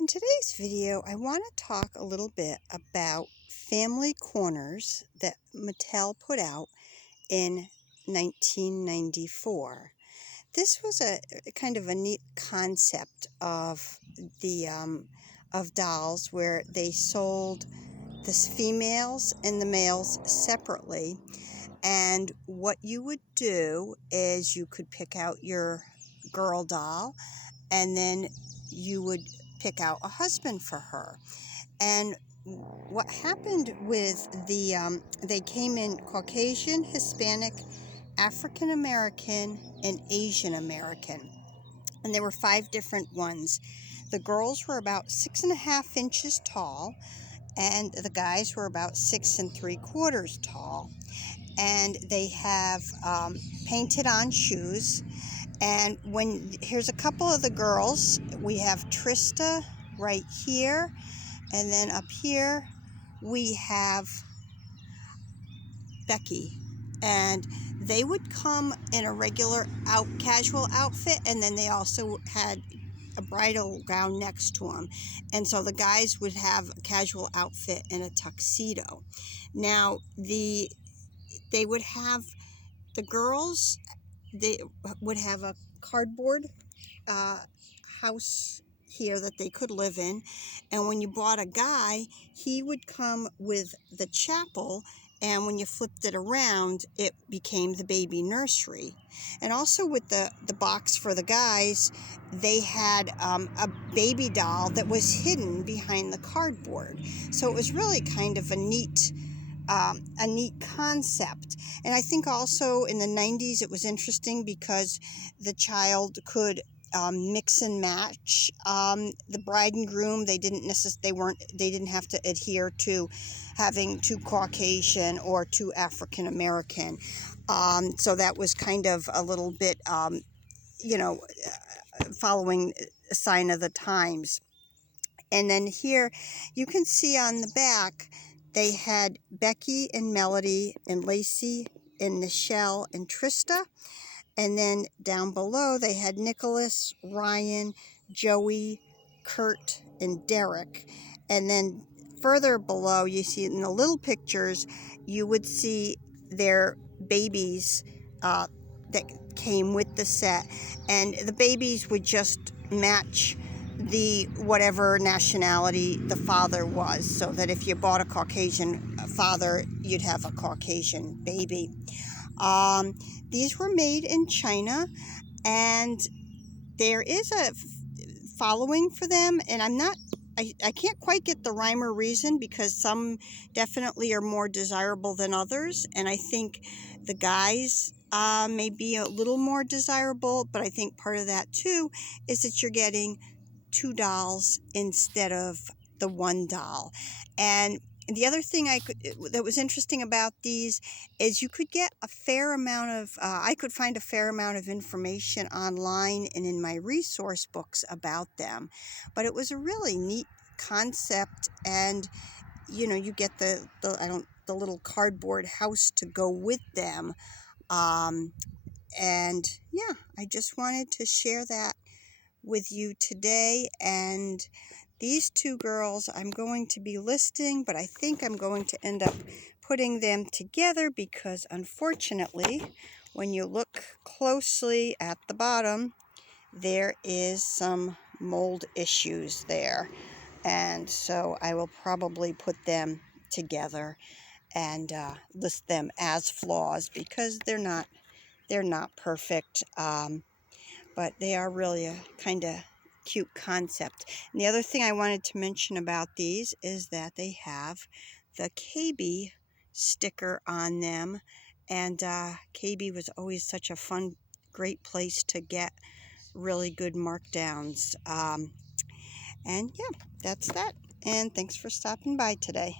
In today's video, I want to talk a little bit about family corners that Mattel put out in 1994. This was a kind of a neat concept of the of dolls where they sold the females and the males separately, and what you would do is you could pick out your girl doll, and then you would pick out a husband for her. And what happened with they came in Caucasian, Hispanic, African American, and Asian American. And there were 5 different ones. The girls were about 6.5 inches tall, and the guys were about 6 3/4 tall. And they have painted on shoes. And here's a couple of the girls. We have Trista right here, and then up here we have Becky. And they would come in a regular casual outfit, and then they also had a bridal gown next to them. And so the guys would have a casual outfit and a tuxedo. Now they would have the girls. They would have a cardboard house here that they could live in, and when you bought a guy, he would come with the chapel, and when you flipped it around, it became the baby nursery. And also with the box for the guys, they had a baby doll that was hidden behind the cardboard. So it was really kind of a neat concept. And I think also in the 90s it was interesting because the child could mix and match the bride and groom. They didn't have to adhere to having 2 Caucasian or 2 African American. So that was kind of a little bit following a sign of the times. And then here you can see on the back they had Becky and Melody and Lacey and Nichelle and Trista. And then down below they had Nicholas, Ryan, Joey, Kurt, and Derek. And then further below, you see in the little pictures, you would see their babies that came with the set. And the babies would just match the whatever nationality the father was, so that if you bought a Caucasian father, you'd have a Caucasian baby. These were made in China, and there is a following for them, and I can't quite get the rhyme or reason, because some definitely are more desirable than others, and I think the guys may be a little more desirable, but I think part of that too is that you're getting 2 dolls instead of the 1 doll. And the other thing that was interesting about these is you could get a fair amount of, I could find a fair amount of information online and in my resource books about them. But it was a really neat concept, and you get the little cardboard house to go with them. And yeah, I just wanted to share that with you today. And these 2 girls I'm going to be listing, but I think I'm going to end up putting them together because unfortunately, when you look closely at the bottom, there is some mold issues there. And so I will probably put them together and list them as flaws, because they're not perfect. But they are really a kind of cute concept. And the other thing I wanted to mention about these is that they have the KB sticker on them, and KB was always such a fun, great place to get really good markdowns. And yeah, that's that. And thanks for stopping by today.